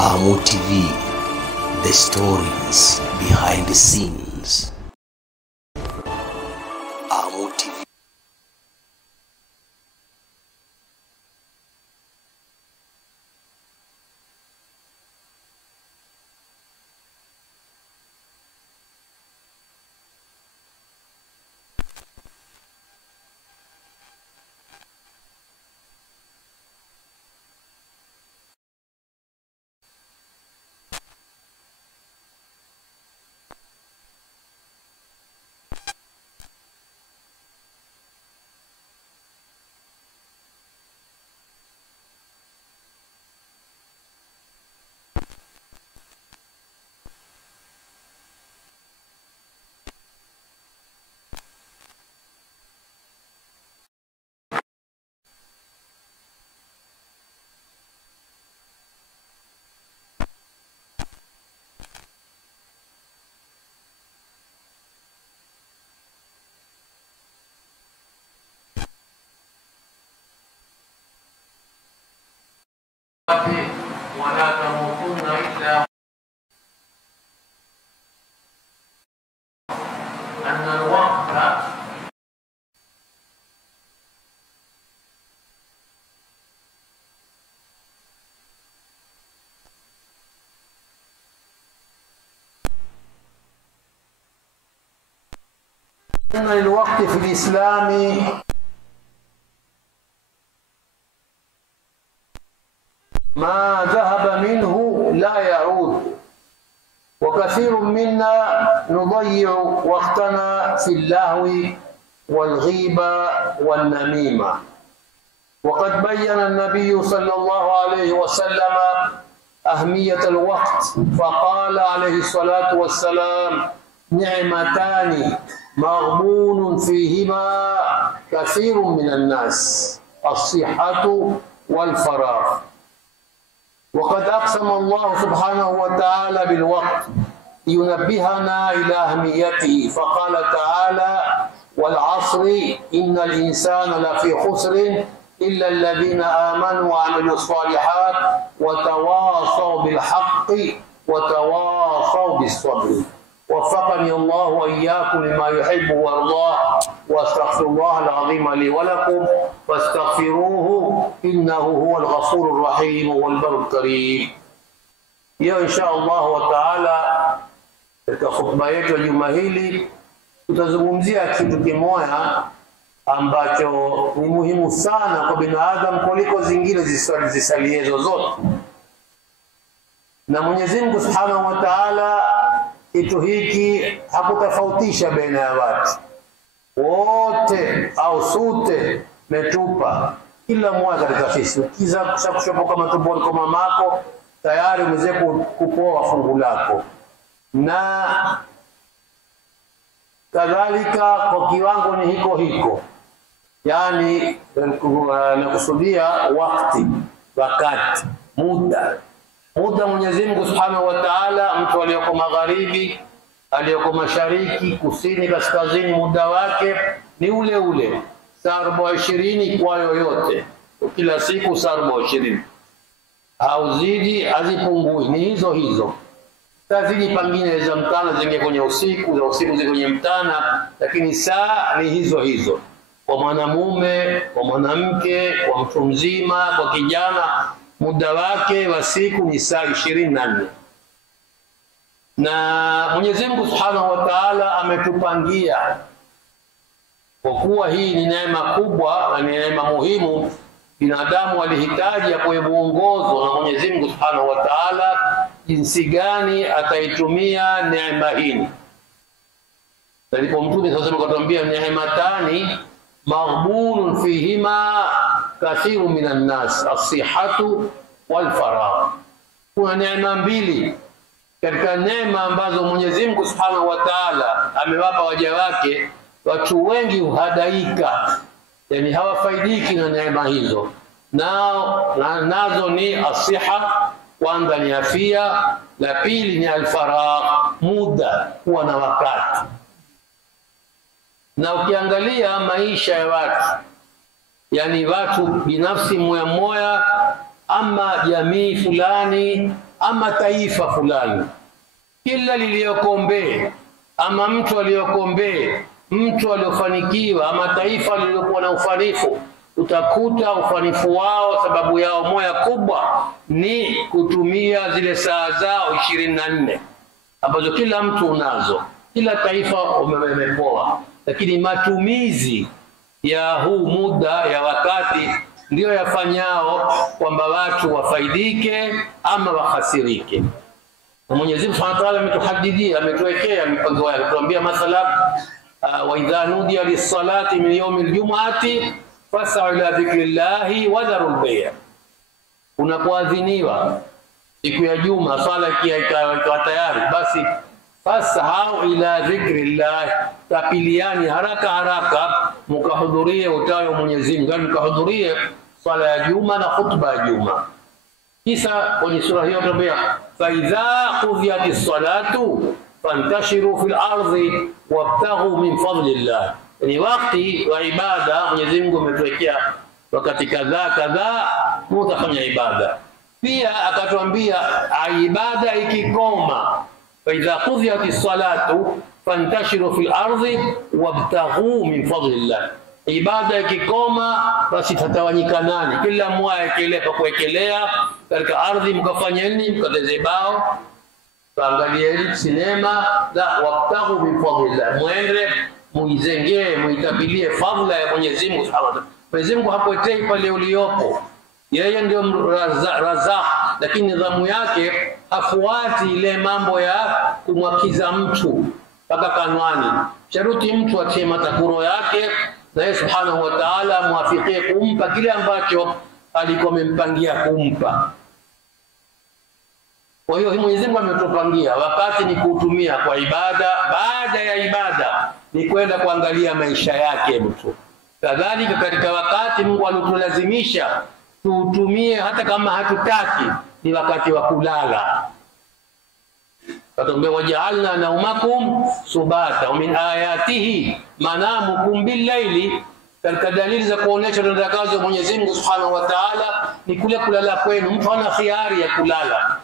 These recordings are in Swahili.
Amu TV, the stories behind the scenes. Amu TV. ولا تموتن إلا أن الوقت أن الوقت في الإسلام ما ذهب منه لا يعود، وكثير منا نضيع وقتنا في اللهو والغيبة والنميمة. وقد بين النبي صلى الله عليه وسلم أهمية الوقت، فقال عليه الصلاة والسلام: نعمتان مغبون فيهما كثير من الناس، الصحة والفراغ. وقد أقسم الله سبحانه وتعالى بالوقت لينبهنا إلى أهميته، فقال تعالى: والعصر إن الإنسان لفي خسر إلا الذين آمنوا وعملوا الصالحات وتواصوا بالحق وتواصوا بالصبر. وفقني الله وإياكم لما يحب ويرضاه، واستغفر الله العظيم لي ولكم فاستغفروه إنه هو الغفور الرحيم والبر الكريم. Hiyo insha Allah wa taala katika hotuba yetu ya juma hili tutazungumzia kitu kimoja ambacho ni muhimu sana kwa binadamu kuliko zingine zisaliezo zote, na Mwenyezi Mungu Subhanahu wa Ta'ala kitu hiki hakutofautisha baina ya watu wote au sote metupa kila mmoja katika sisi. Ukiza kushakushopoka matumboni kwa mamako tayari umeze kupoa fungu lako, na kadhalika kwa kiwango ni hiko hiko, yani nakusudia wakati muda Mwenyezi Mungu Subhanahu wa Ta'ala, mtu aliyoko magharibi, aliyoko mashariki, kusini, kaskazini, muda wake ni ule ule, saa 20 kwa yoyote, kila siku saa 20, hauzidi hazipungui, ni hizo hizo. Tazidi pengine za mchana zingie kwenye usiku, za usiku zingie kwenye mchana, lakini saa ni hizo hizo, kwa mwanamume, kwa mwanamke, kwa mtu mzima, kwa kijana, muda wake wa siku ni saa 24. Na Mwenyezi Mungu Subhanahu wa Ta'ala ametupangia, kwa kuwa hii ni neema kubwa na ni neema muhimu, binadamu alihitaji apewe mwongozo na Mwenyezi Mungu Subhanahu wa Ta'ala jinsi gani ataitumia neema hii. Ndipo Mtume sasa akatuambia ni'matani maghbunun fihima kathiru minan nas, as-sihhatu wal faragh. Kuna neema mbili katika neema ambazo Mwenyezi Mungu Subhanahu wa Ta'ala amewapa waja wake, watu wengi huhadaika, yani hawafaidiki na neema hizo. Nazo ni as-sihha, kwanza ni afya, la pili ni al-faragh, muda, kuwa na wakati. Na ukiangalia maisha ya watu, yani watu binafsi moya moya ama jamii fulani ama taifa fulani, kila liliokombee ama mtu aliyokombee, mtu aliofanikiwa ama taifa lililokuwa na ufanifu, utakuta ufanifu wao sababu yao moja kubwa ni kutumia zile saa zao 24 ambazo kila mtu unazo, kila taifa umemepoa, lakini matumizi ya huu muda ya wakati ndio yafanyao kwamba watu wafaidike ama wahasirike. Na Mwenyezi Mungu Subhanahu wa Ta'ala ametuhadidia, ametuwekea mipango yake, tuambia mathalan wa idha nudiya lis-salati min yawmil jum'ati fas'au ila dhikrillahi wa dharul bay'. Unapoadhiniwa siku ya Juma swala ikiwa tayari, basi fas'au ila dhikrillah, tapiliani haraka mkahudhurie utayo Mwenyezi Mungu, mkahudhurie swala ya Juma na khutba ya Juma. Kisa kwenye sura hiyo tuambia fa idha qudiyatis salatu fantashiru fil ardi wabtaghu min fadlillah. Ni wakati wa ibada Mwenyezi Mungu ametuwekea wakati kadhaa mtafanya ibada. Pia akatuambia ibada ikikoma, fa idha qudiyatis salatu fantashiru fil ardi wabtaghu min fadlillah. Ibada ikikoma basi tatawanyika nani, kila mmoja akilepa kuekelea katika ardhi, mkafanya nini? Mkateze bao, kaangalie sinema, la wabtaghu min fadlillah, mwende muizengee, muitabilie fadhila ya Mwenyezi Mungu Subhanahu wa Ta'ala. Mwenyezi Mungu hapoetei pale uliopo, yeye ndio Razak, lakini nidhamu yake hafuati ile mambo ya kumwakiza mtu mpaka kanwani. Sharuti mtu atie matakuro yake na yeye Subhanahu wa Ta'ala muafikie kumpa kile ambacho alikuwa amempangia kumpa. Kwa hiyo Mwenyezi Mungu ametupangia wakati ni kutumia kwa ibada, baada ya ibada ni kwenda kuangalia maisha yake mtu. Kadhalika katika wakati Mungu alitulazimisha tuutumie hata kama hatutaki, ni wakati wa kulala. Katuambia waja'alna naumakum subata wa min ayatihi manamukum bil-laili. Katika dalili za kuonesha utendakazi wa Mwenyezi Mungu Subhanahu wa Ta'ala ni kule kulala kwenu. Mtu ana khiari ya kulala,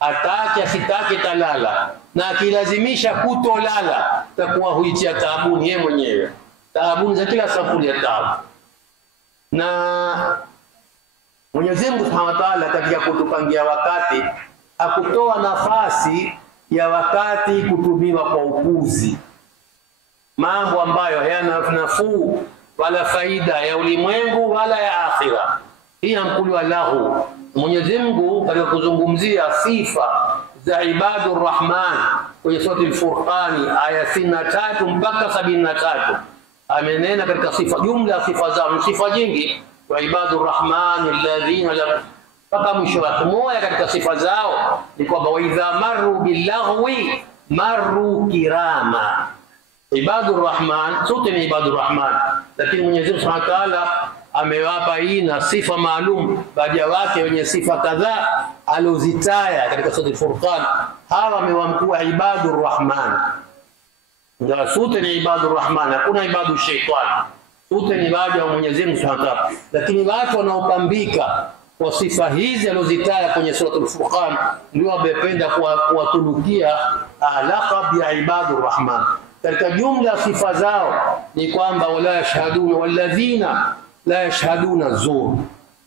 atake asitake talala, na akilazimisha kutolala takuwa huitia taabuni yeye mwenyewe, taabuni za kila sampuli ya taabu. Na Mwenyezi Mungu Subhanahu wa Ta'ala katika kutupangia wakati hakutoa nafasi ya wakati kutumiwa kwa upuzi, mambo ambayo hayana nafuu wala faida ya ulimwengu wala ya akhira. Hii amkuliwa lahu. Mwenyezi Mungu katika kuzungumzia sifa za ibadur rahman kwenye sura al-Furqan aya 63 mpaka 73 amenena katika sifa, jumla ya sifa zao, sifa nyingi wa ibadur rahman alladhina mpaka mwisho wake. Moja katika sifa zao ni kwamba wa idha marru billaghwi marru kirama. Ibadur rahman sote ni ibadur rahman, lakini Mwenyezi Mungu Subhanahu wa Ta'ala amewapa hii na sifa maalum baada wake wenye sifa kadhaa alozitaya katika sura al-Furqan. Hawa amewamkua ibadur rahman, ndio sote ni ibadur rahman, hakuna ibadu shaytan, sote ni baada wa Mwenyezi Mungu Subhanahu wa Ta'ala. Lakini watu wanaopambika kwa sifa hizi alozitaya kwenye sura al-Furqan ndio wamependa kuwatunukia laqab ya ibadur rahman. Katika jumla sifa zao ni kwamba wala yashhaduna walladhina la yashhaduna zur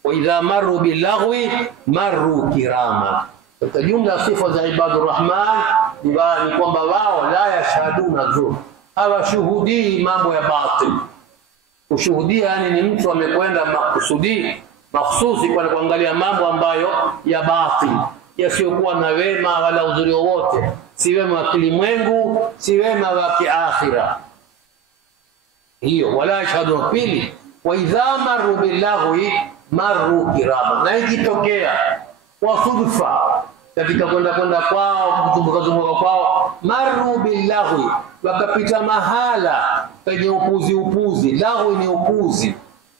wa idha marru billaghwi marru kirama. Katika jumla sifa za ibadur rahman ni kwamba wao la yashhaduna zur, hawashuhudii mambo ya batil. Kushuhudia yani ni mtu amekwenda makusudi mahsusi kwa kuangalia mambo ambayo ya batil, yasiyokuwa na wema wala uzuri wowote, si wema wa kilimwengu, si wema wa kiakhira. Hiyo wala yashhadu. Pili, wa idha marru billaghwi marru kirama. Na ikitokea kwa fudfa katika kwenda kwao, kuzunguka kwao, marru billaghwi, wakapita mahala penye upuzi. Lahwi ni upuzi,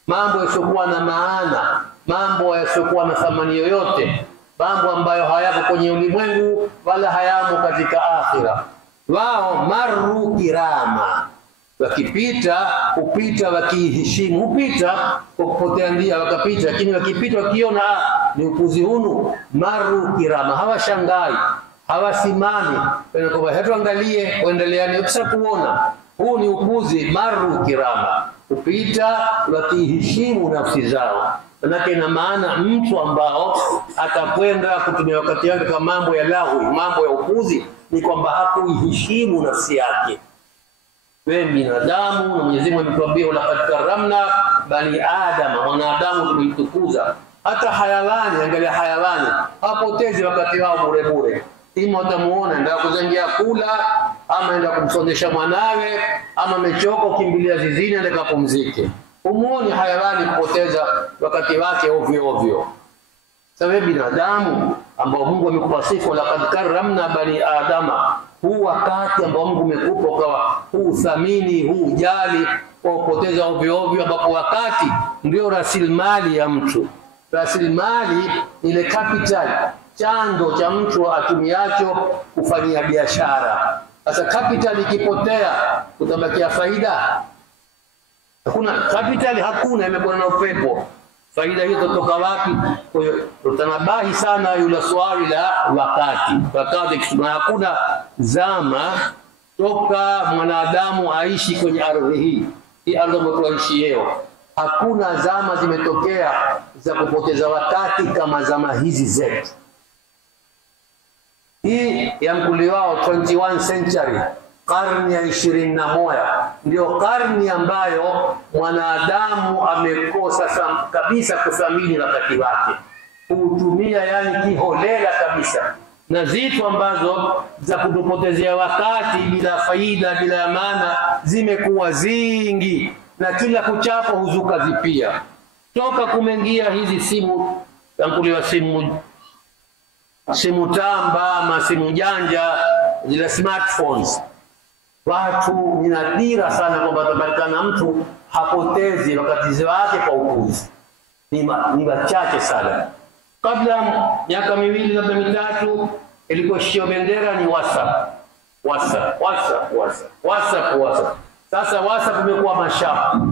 mambo yasiokuwa na maana, mambo yasiokuwa na thamani yoyote, mambo ambayo hayapo kwenye ulimwengu wala hayamo katika akhira. Wao marru kirama, wakipita upita wakiheshimu, upita kwa kupotea ndia wakapita, lakini wakipita wakiona ni upuzi hunu maru kirama, hawashangai, hawasimami kwa hetu angalie kuendeleani ukisa kuona huu ni upuzi maru kirama, kupita wakiheshimu nafsi zao. Manake ina maana mtu ambao atakwenda kutumia wakati wake kwa mambo ya lahu, mambo ya upuzi, ni kwamba hakuiheshimu nafsi yake. Wewe binadamu, na Mwenyezi Mungu ametuambia laqad karramna bani Adam, wanadamu tumitukuza. Hata hayawani, angalia hayawani, hapotezi wakati wao bure bure. Ima utamuona ndio kuzengia kula, ama ndio kumsondesha mwanawe, ama amechoka kimbilia zizini ndio kapumzike. Umuone hayawani kupoteza wakati wake ovyo ovyo. Sawa, binadamu ambao Mungu amekupa sifa laqad karramna bani Adama, huu wakati ambao Mungu amekupa kwa huu thamini, huu jali, kwa kupoteza ovyo ovyo, ambapo wakati ndio rasilimali ya mtu. Rasilimali ile capital, chanzo cha mtu atumiacho kufanyia biashara. Sasa capital ikipotea utabakia faida? Hakuna capital, hakuna, imekuwa na upepo. Faida hiyo kutoka wapi? Kwa hiyo tutanabahi sana yule swali la wakati na hakuna zama toka mwanadamu aishi kwenye ardhi hii ardhi mtuaishi leo, hakuna zama zimetokea za kupoteza wakati kama zama hizi zetu. Hii ya mkuli wao 21 century, karni ya 21, ndio karni ambayo mwanadamu amekosa kabisa kuthamini wakati wake, kutumia yani kiholela kabisa, na zitu ambazo za kutupotezea wakati bila faida, bila maana, zimekuwa zingi, na kila kuchapo huzuka zipia. Toka kumeingia hizi simu, tanguliwa simu tamba ama simu janja, zile smartphones, watu ni nadira sana kwamba atapatikana mtu hapotezi wakati wake kwa upuzi. Ni wachache sana. Kabla miaka miwili labda mitatu ilikuwa shio bendera ni WhatsApp. Sasa WhatsApp imekuwa mashapu,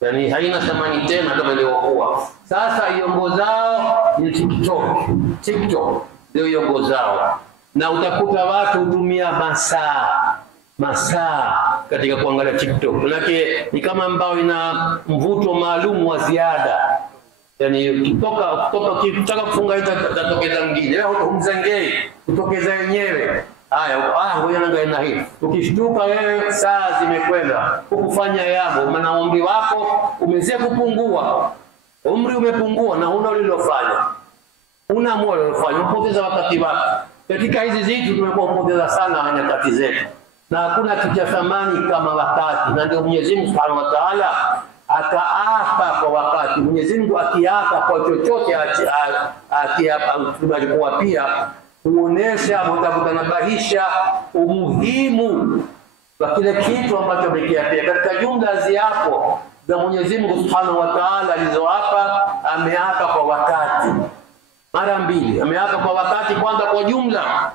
yani haina thamani tena kama ilivyokuwa. Sasa iongo zao ni TikTok ndio iongo zao, na utakuta watu hutumia masaa katika kuangalia TikTok. Manake ni kama ambao ina mvuto maalum wa ziada. Yani ukitaka kufunga itatokeza mwingine, wewe humzengei, kutokeza yenyewe. Ngoja nangae na hii. Ukishtuka wewe saa zimekwenda, ukufanya yabo, maana umri wako umezea kupungua. Umri umepungua na huna ulilofanya. Una moyo ulilofanya, unapoteza wakati wako. Katika hizi zitu tumekuwa kupoteza sana nyakati zetu. Na hakuna kitu cha thamani kama wakati. Na ndio Mwenyezi Mungu Subhanahu wa Ta'ala akaapa kwa wakati. Mwenyezi Mungu akiapa kwa chochote akiapa tunachukua pia kuonesha mtakutanabahisha umuhimu wa kile kitu ambacho amekiapia. Katika jumla ziapo za Mwenyezi Mungu Subhanahu wa Ta'ala alizoapa, ameapa kwa wakati mara mbili. Ameapa kwa wakati kwanza kwa jumla,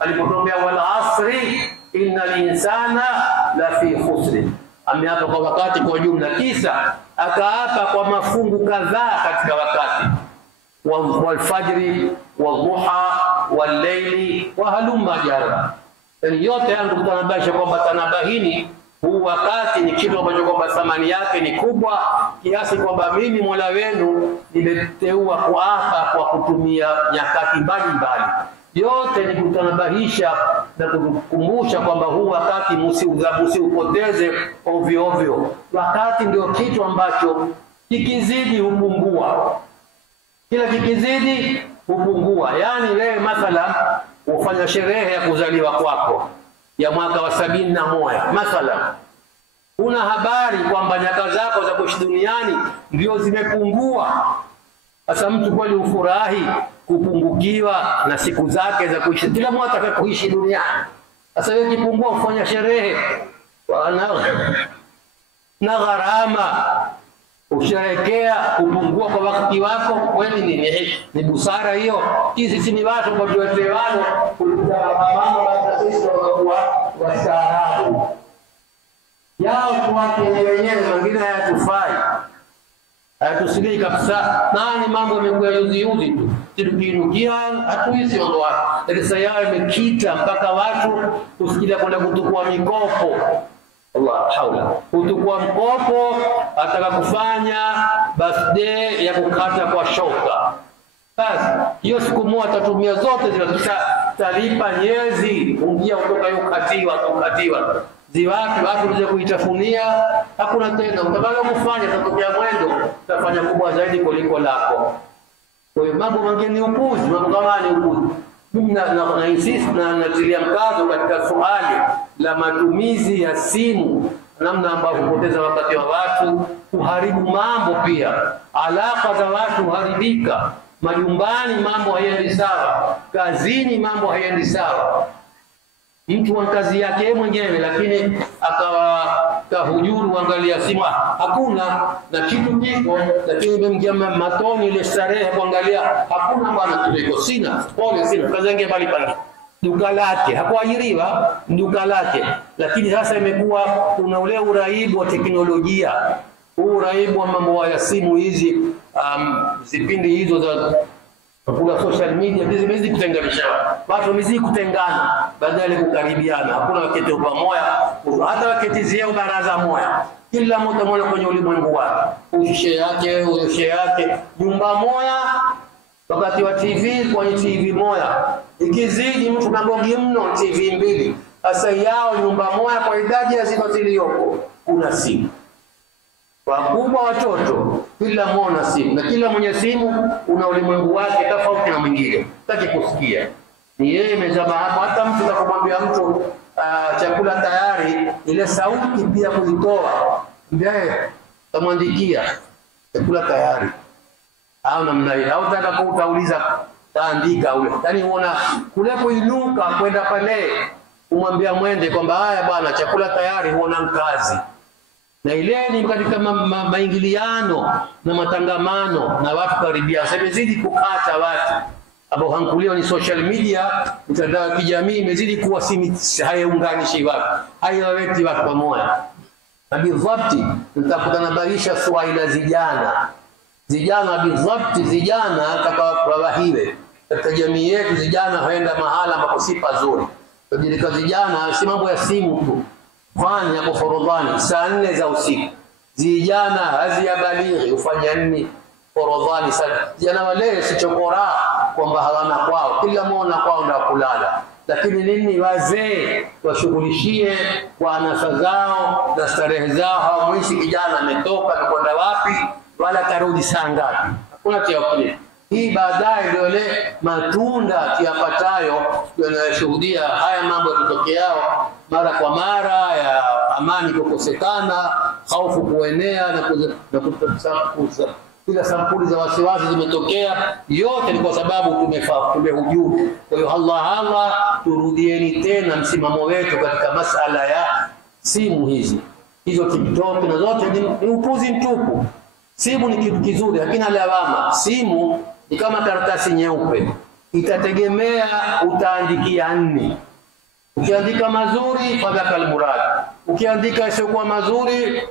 alipotuambia wal asri innal insana la fi khusr. Ameapa kwa wakati kwa jumla, kisa akaapa kwa mafungu kadhaa katika wakati, wal fajri wal duha wal layli wa halumma jara. Yani yote yangu tutanabasha kwamba tanabahini huu wakati ni kitu ambacho kwamba thamani yake ni kubwa kiasi kwamba mimi Mola wenu nimeteua kuapa kwa kutumia nyakati mbalimbali. Yote ni kutanabahisha na kukumbusha kwamba huu wakati msiupoteze ovyo ovyo. Wakati ndio kitu ambacho kikizidi hupungua. Kila kikizidi hupungua. Yani wewe mathalan ufanya sherehe ya kuzaliwa kwako ya mwaka wa 71 mathalan, una habari kwamba nyaka zako za kuishi duniani ndio zimepungua. Sasa mtu kweli ufurahi kupungukiwa na siku zake za kuishi kila mwaka za kuishi duniani. Sasa wewe kipungua ufanya sherehe na gharama, usherekea kupungua kwa wakati wako, kweli ni busara hiyo? Sisi ni watu kwa tuwetewano kulingana mambo ya sisi kwa wastaarabu yao kwa wenyewe, wengine hayatufai. Hatusilii kabisa. Nani mambo yamekuwa yuzi tu. Tukiinukia hatuizi ondoa. Sasa yao imekita mpaka watu kusikia kwenda kutukua mikopo. Allah haula. Kutukua mkopo ataka kufanya birthday ya kukata kwa shoka. Basi hiyo siku moja atatumia zote zile kisha talipa nyezi ungia kutoka hiyo kukatiwa. Ziwapi watu waweze kuitafunia hakuna tena utabaki kufanya tatokea mwendo utafanya kubwa zaidi kuliko lako. Kwa hiyo mambo mengine ni upuzi, mambo kama ni upuzi. Mimi na insist na natilia mkazo katika swali la matumizi ya simu, namna ambavyo hupoteza wakati wa watu, kuharibu mambo pia, alaka za watu haribika, majumbani mambo hayendi sawa, kazini mambo hayendi sawa. Mtu wa kazi yake mwenyewe lakini akawa kahujuru angalia simu hakuna na kitu kiko lakini imemgia matoni ile starehe kuangalia hakuna bwana tuliko sina pole sina kazi yake bali pale duka lake hakuajiriwa duka lake lakini sasa imekuwa kuna ule uraibu wa teknolojia uraibu wa mambo ya simu hizi zipindi hizo za kuna social media zimezidi kutenganisha watu wamezidi kutengana badala ya kukaribiana hakuna wakati pamoja hata wakati zao baraza moja kila mmoja mmoja kwenye ulimwengu wake ushe yake nyumba moja wakati wa TV kwenye TV moja ikizidi mtu nagongi mno TV mbili sasa yao nyumba moja kwa idadi ya ziko zilizoko kuna simu wakubwa watoto kila mmoja simu na kila mwenye simu una ulimwengu wake tofauti na mwingine taki kusikia ni yeye mezama hapo hata mtu atakwambia mtu chakula tayari ile sauti pia kuzitoa ndiye tamwandikia chakula tayari au namna hiyo au taka kuutauliza taandika ule yani unaona kule kuinuka kwenda pale umwambia mwende kwamba haya bwana chakula tayari huona kazi na ile ni katika maingiliano na matangamano na watu karibia semezidi kukata watu ambao hankulio ni social media mitandao ya kijamii imezidi kuwa hayaunganishi watu hayaweti watu pamoja na bidhabti nitakutanabarisha swala zijana bidhabti zijana atakawahiwe katika jamii yetu zijana haenda mahala ambapo si pazuri kwa zijana si mambo ya simu tu kwani hapo Forodhani saa 4 za usiku zijana haziabalighi ufanya nini Forodhani sana jana wale si chokora kwamba hawana kwao kila mmoja kwao ndio kulala lakini nini wazee washughulishie kwa anasa zao na starehe zao hawamwishi kijana ametoka na kwenda wapi wala karudi saa ngapi hakuna tiakuli hii baadaye ndio ile matunda tuyapatayo tunayoshuhudia haya mambo yatokeao mara kwa mara ya amani kukosekana hofu kuenea na kutokusa kila sampuli za wasiwasi zimetokea yote ni kwa sababu tumehujumu kwa hiyo Allah turudieni tena msimamo wetu katika masala ya simu hizi hizo TikTok na zote ni upuzi mtupu simu ni kitu kizuri lakini lawama simu ni kama karatasi nyeupe itategemea utaandikia nini ukiandika mazuri fadhaka almurad ukiandika isiyokuwa mazuri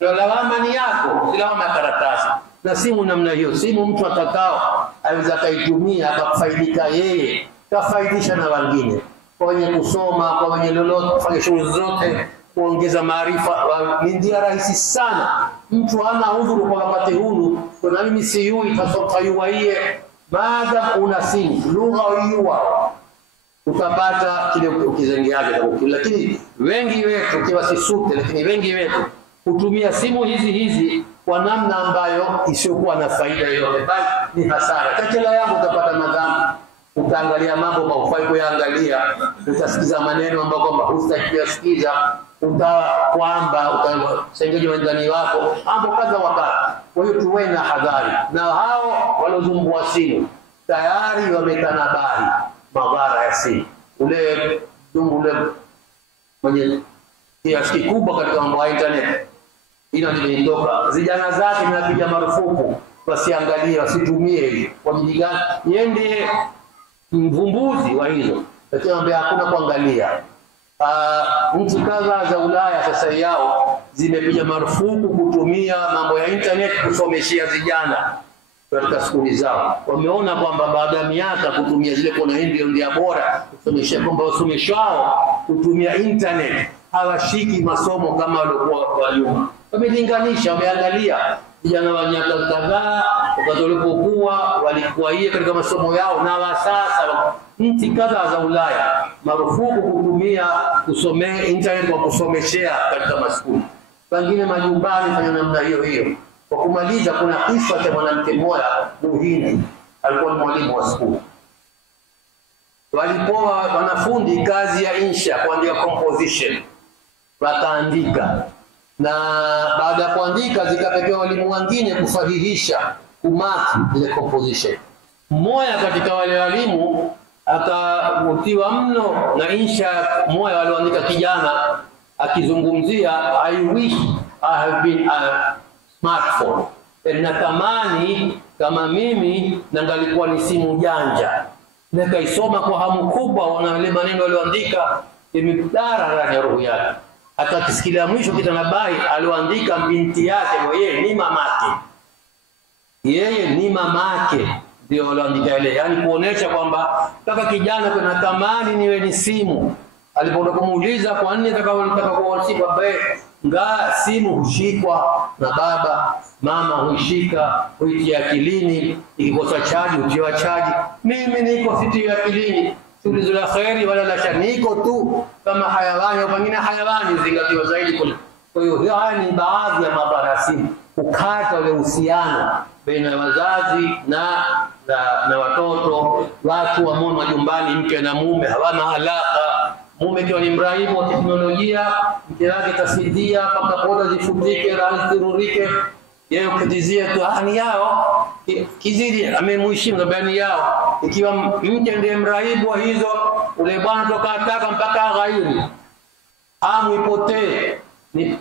lawama ni yako si lawama karatasi na simu namna hiyo simu mtu atakao aweza kaitumia akafaidika yeye kafaidisha na wengine kwa wenye kusoma kwa wenye lolote kufanya shughuli zote kuongeza maarifa ni njia rahisi sana mtu hana udhuru kwa wakati huu kwa mimi siyui tasofayuaie baada una simu lugha hiyo utapata kile ukizengeaje lakini wengi wetu kiwa sisute lakini wengi wetu kutumia simu hizi kwa namna ambayo isiyokuwa na faida yoyote bali ni hasara kachela yangu utapata madhambi utaangalia mambo maufai kuangalia utasikiza maneno ambayo kwamba hustasikiza kwamba utasengeje wendani wako mambo kadha wakati kwa hiyo tuwe na hadhari na hao walozumbua simu tayari wametanabahi madhara ya simu ule mwenye kiasi kikubwa katika mambo ya internet ina nimetoka vijana zake mnapiga marufuku wasiangalie wasitumie kwa ajili gani yende mvumbuzi wa hizo lakini ambia hakuna kuangalia nchi kadha za Ulaya sasa yao zimepiga marufuku kutumia kutumia mambo ya internet kusomeshia vijana katika skuli zao. Wameona kwamba baada ya miaka kutumia zile kona hindi ndio bora kusomeshia, kwamba wasomeshao kutumia internet hawashiki masomo kama walikuwa walimu. Wamelinganisha, wameangalia vijana wa miaka kadhaa wakati walipokuwa walikuwa hiyo katika masomo yao na wa sasa. Nchi kadhaa za Ulaya marufuku kutumia kusomea internet kwa kusomeshea katika maskuli. Wengine majumbani fanya namna hiyo hiyo. Kwa kumaliza, kuna kisa cha mwanamke mmoja Muhindi, alikuwa ni mwalimu wa skuli. Walipoa wanafunzi kazi ya insha, kuandika composition, wakaandika, na baada ya kuandika zikapewa walimu wengine kusahihisha, kumaki ile composition. Mmoja katika wale walimu akavutiwa mno na insha mmoja walioandika kijana akizungumzia I wish I have been a smartphone. Natamani kama mimi nangalikuwa ni simu janja. Nikaisoma kwa hamu kubwa, na wale maneno walioandika imedara ndani ya roho yake. Akakisikia mwisho kitanabai alioandika binti yake yeye ni mamake. Yeye ni mamake ndio alioandika ile, yani kuonesha kwamba kaka kijana kuna tamani niwe ni simu. Alipoenda kumuuliza kwa nini nataka kuwa simu, nga simu hushikwa na baba, mama huishika, huitia akilini, ikikosa chaji hutiwa chaji. Mimi niko siti akilini, shughuli za khairi wala la shaniko tu kama hayawani, au pengine hayawani zingatiwa zaidi kule. Kwa hiyo haya ni baadhi ya madhara ya simu, kukata ule uhusiano baina ya wazazi na watoto. Watu wa majumbani, mke na mume hawana alaka. Mume kiwa ni mraibu wa teknolojia, mke wake tasaidia mpaka poda zifutike, rangi zirurike, yeye ukitizia tu hani yao kizidi amemuheshimu na bani yao. Ikiwa mke ndiye mraibu wa hizo, ule bwana toka ataka mpaka ghairi hamu ipotee,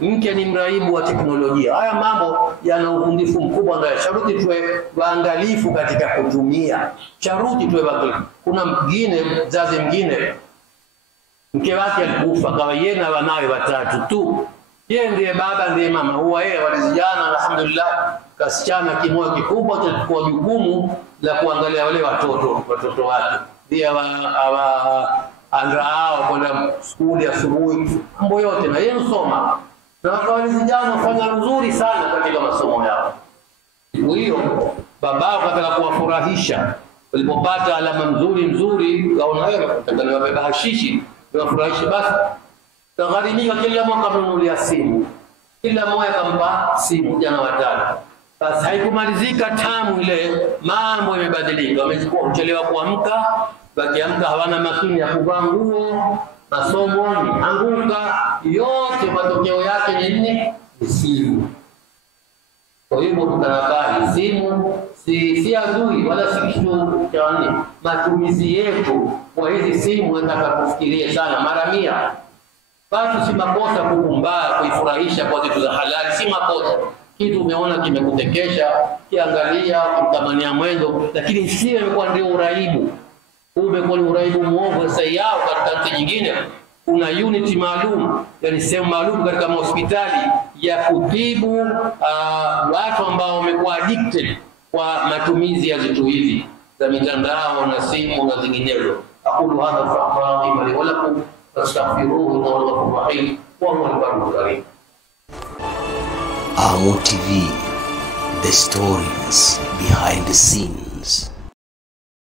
mke ni mraibu wa teknolojia. Haya mambo yana ukundifu mkubwa, ndio sharuti tuwe waangalifu katika kutumia. Sharuti tuwe waangalifu. Kuna mwingine mzazi mwingine mke wake alikufa, kawa yeye na wanawe watatu tu, yeye ndiye baba ndiye mama, huwa yeye walizijana. Alhamdulillah, kasichana kimoja kikubwa kwa jukumu la kuangalia wale watoto wake, ndiye andraao kwenda skuli asubuhi, mambo yote na yeye usoma, na walizijana wafanya nzuri sana katika masomo yao. Hiyo babao kataka kuwafurahisha, walipopata alama nzuri kaona wewe utakaniwa beba hashishi wafurahisha, basi tagharimika kila mwaka mnunulia simu, kila mmoja kampa simu jana watatu. Basi haikumalizika tamu ile, mambo yamebadilika. Wamechukua kuchelewa kuamka, wakiamka hawana makini ya kuvaa nguo, masomoni anguka, yote matokeo yake ni nini? Ni simu. Kwa hivyo tutanabali simu si adui wala si kitu cha nini. Matumizi yetu kwa hizi simu nataka kufikiria sana mara 100. Watu si makosa kukumbaa kuifurahisha kwa vitu za halali, si makosa. Kitu umeona kimekutekesha, kiangalia kumtamania mwendo, lakini sio imekuwa ndio uraibu. Umekuwa ni uraibu muovu. Sasa yao katika nchi nyingine kuna unit maalum, yani sehemu maalum katika hospitali ya kutibu watu ambao wamekuwa addicted kwa matumizi ya vitu hivi za mitandao na simu na zinginezo. Aqulu hadha fa'alim wa lakum fastaghfiruhu innahu huwal ghafurur rahim wa huwal barrul karim. AMO TV, the stories behind the scene.